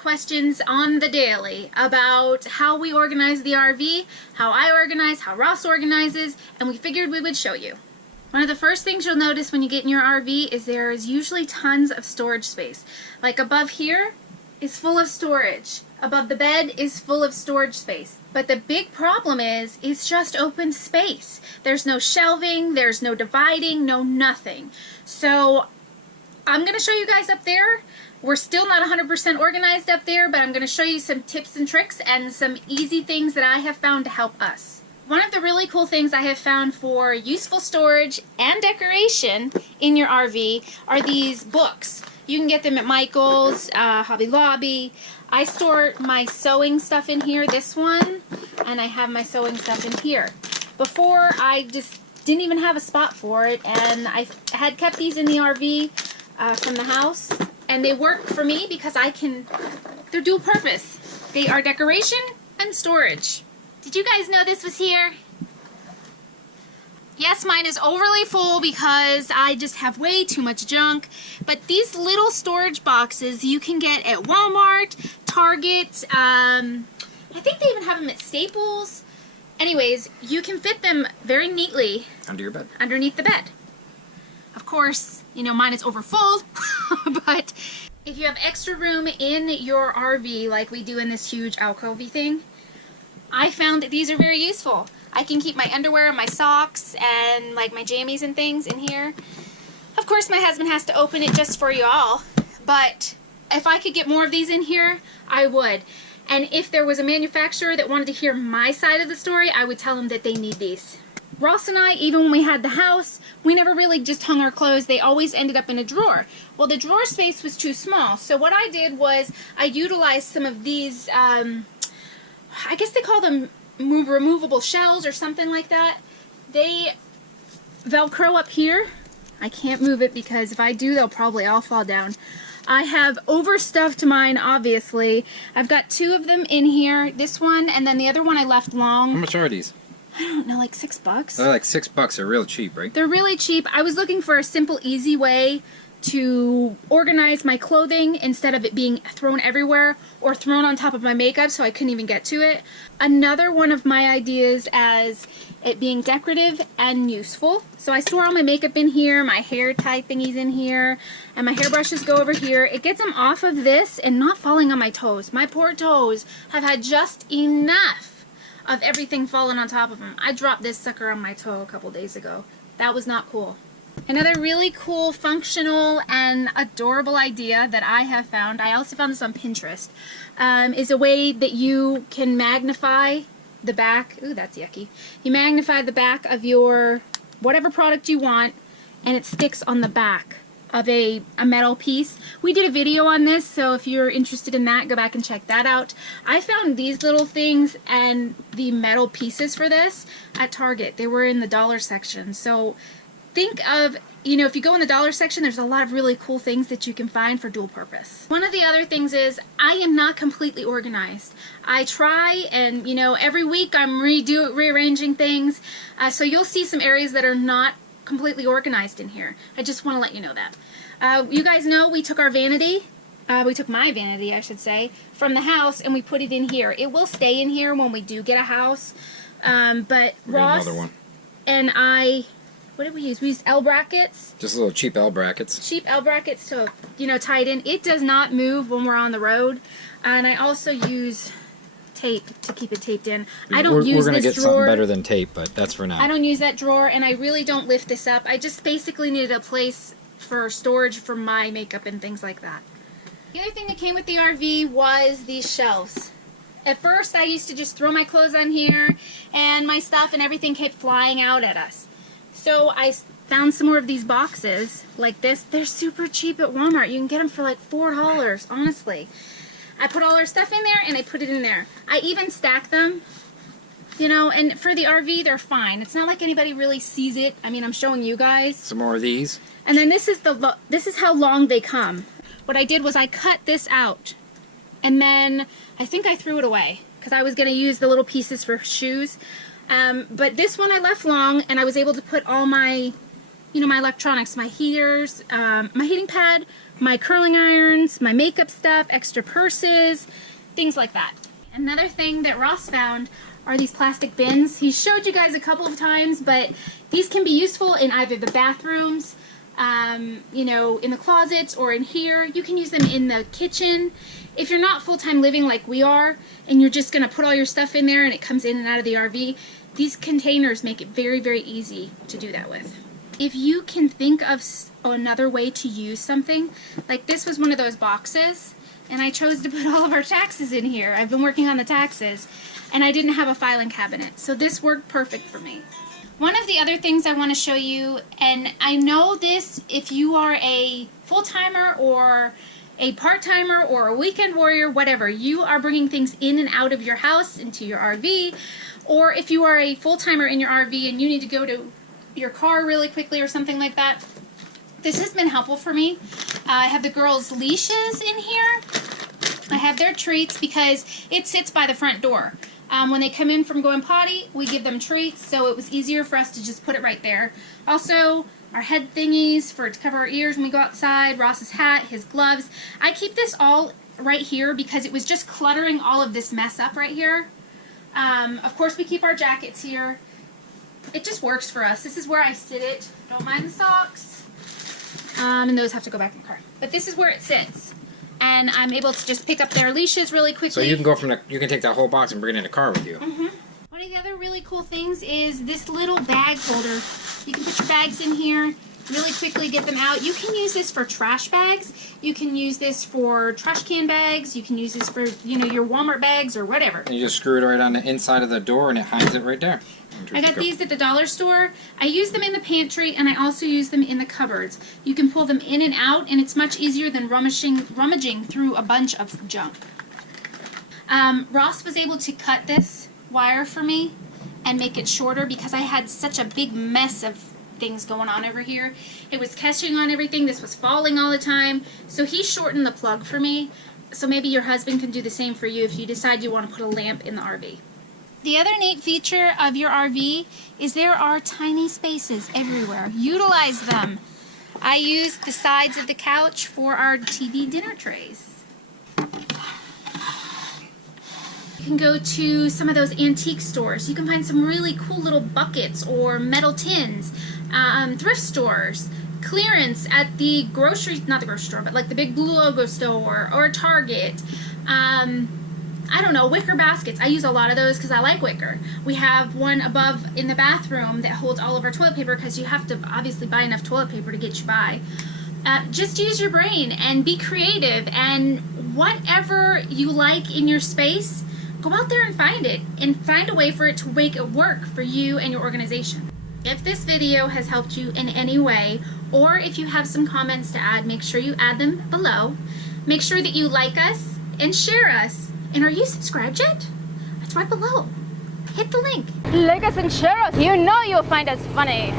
questions on the daily about how we organize the RV, how I organize, how Ross organizes, and we figured we would show you. One of the first things you'll notice when you get in your RV is there is usually tons of storage space. Like above here is full of storage. Above the bed is full of storage space. But the big problem is it's just open space. There's no shelving, there's no dividing, no nothing. So I'm going to show you guys up there. We're still not 100% organized up there, but I'm going to show you some tips and tricks and some easy things that I have found to help us. One of the really cool things I have found for useful storage and decoration in your RV are these books. You can get them at Michael's, Hobby Lobby. I store my sewing stuff in here, this one, and I have my sewing stuff in here. Before, I just didn't even have a spot for it, and I had kept these in the RV from the house, and they work for me because they're dual purpose. They are decoration and storage. Did you guys know this was here? Yes, mine is overly full because I just have way too much junk, but these little storage boxes you can get at Walmart, Target, I think they even have them at Staples. Anyways, you can fit them very neatly under your bed. Underneath the bed. Of course, you know, mine is overfull, but if you have extra room in your RV like we do in this huge alcove thing, I found that these are very useful. I can keep my underwear and my socks and like my jammies and things in here. Of course, my husband has to open it just for you all, but if I could get more of these in here, I would. And if there was a manufacturer that wanted to hear my side of the story, I would tell them that they need these. Ross and I, even when we had the house, we never really just hung our clothes. They always ended up in a drawer. Well, the drawer space was too small, so what I did was I utilized some of these, I guess they call them removable shells or something like that. They Velcro up here. I can't move it because if I do, they'll probably all fall down. I have overstuffed mine, obviously. I've got two of them in here. This one, and then the other one I left long. How much are these? I don't know, like $6. They're like $6. They're real cheap, right? They're really cheap. I was looking for a simple, easy way to organize my clothing instead of it being thrown everywhere or thrown on top of my makeup so I couldn't even get to it. Another one of my ideas as it being decorative and useful. So I store all my makeup in here, my hair tie thingies in here, and my hairbrushes go over here. It gets them off of this and not falling on my toes. My poor toes have had just enough of everything falling on top of them. I dropped this sucker on my toe a couple days ago. That was not cool. Another really cool, functional, and adorable idea that I have found, I also found this on Pinterest, is a way that you can magnify the back. Ooh, that's yucky. You magnify the back of your whatever product you want, and it sticks on the back of a metal piece. We did a video on this, so if you're interested in that, go back and check that out. I found these little things and the metal pieces for this at Target. They were in the dollar section, so think of, you know, if you go in the dollar section, there's a lot of really cool things that you can find for dual purpose. One of the other things is I am not completely organized. I try, and you know, every week I'm rearranging things, so you'll see some areas that are not completely organized in here. I just want to let you know that. You guys know we took our vanity, we took my vanity, I should say, from the house and we put it in here. It will stay in here when we do get a house, but Ross and I, what did we use? We used L brackets. Just little cheap L brackets. Cheap L brackets to, you know, tie it in. It does not move when we're on the road. And I also use tape to keep it taped in. I don't use this drawer. We're going to get something better than tape, but that's for now. I don't use that drawer, and I really don't lift this up. I just basically needed a place for storage for my makeup and things like that. The other thing that came with the RV was these shelves. At first, I used to just throw my clothes on here, and my stuff and everything kept flying out at us. So I found some more of these boxes like this. They're super cheap at Walmart. You can get them for like $4, honestly. I put all our stuff in there and I put it in there. I even stack them, you know, and for the RV they're fine. It's not like anybody really sees it. I mean, I'm showing you guys. Some more of these. And then this is how long they come. What I did was I cut this out and then I think I threw it away because I was going to use the little pieces for shoes. But this one I left long, and I was able to put all my you know, my electronics, my heaters, my heating pad, my curling irons, my makeup stuff, extra purses, things like that. Another thing that Ross found are these plastic bins. He showed you guys a couple of times, but these can be useful in either the bathrooms, you know, in the closets, or in here. You can use them in the kitchen. If you're not full-time living like we are, and you're just going to put all your stuff in there and it comes in and out of the RV, these containers make it very, very easy to do that with. If you can think of another way to use something, like this was one of those boxes, and I chose to put all of our taxes in here. I've been working on the taxes, and I didn't have a filing cabinet, so this worked perfect for me. One of the other things I want to show you, and I know this if you are a full-timer or a part-timer or a weekend warrior, whatever, you are bringing things in and out of your house into your RV, or if you are a full-timer in your RV and you need to go to your car really quickly or something like that, this has been helpful for me. I have the girls' leashes in here. I have their treats because it sits by the front door. When they come in from going potty, we give them treats, so it was easier for us to just put it right there. Also, our head thingies to cover our ears when we go outside, Ross's hat, his gloves. I keep this all right here because it was just cluttering all of this mess up right here. Of course, we keep our jackets here. It just works for us. This is where I sit it. Don't mind the socks. And those have to go back in the car. But this is where it sits. And I'm able to just pick up their leashes really quickly. So you can go from you can take that whole box and bring it in the car with you. Mm-hmm. One of the other really cool things is this little bag holder. You can put your bags in here, really quickly get them out. You can use this for trash bags. You can use this for trash can bags. You can use this for, you know, your Walmart bags or whatever. And you just screw it right on the inside of the door and it hides it right there. I got these at the dollar store. I use them in the pantry, and I also use them in the cupboards. You can pull them in and out, and it's much easier than rummaging through a bunch of junk. Ross was able to cut this wire for me and make it shorter because I had such a big mess of things going on over here. It was catching on everything. This was falling all the time. So he shortened the plug for me. So maybe your husband can do the same for you if you decide you want to put a lamp in the RV. The other neat feature of your RV is there are tiny spaces everywhere. Utilize them. I used the sides of the couch for our TV dinner trays. You can go to some of those antique stores. You can find some really cool little buckets or metal tins. Thrift stores. Clearance at the grocery, not the grocery store, but like the Big Blue Logo store or Target. I don't know, wicker baskets. I use a lot of those because I like wicker. We have one above in the bathroom that holds all of our toilet paper because you have to obviously buy enough toilet paper to get you by. Just use your brain and be creative, and whatever you like in your space, go out there and find it, and find a way for it to make it work for you and your organization. If this video has helped you in any way, or if you have some comments to add, make sure you add them below. Make sure that you like us and share us. And are you subscribed yet? It's right below. Hit the link. Like us and share us. You know you'll find us funny.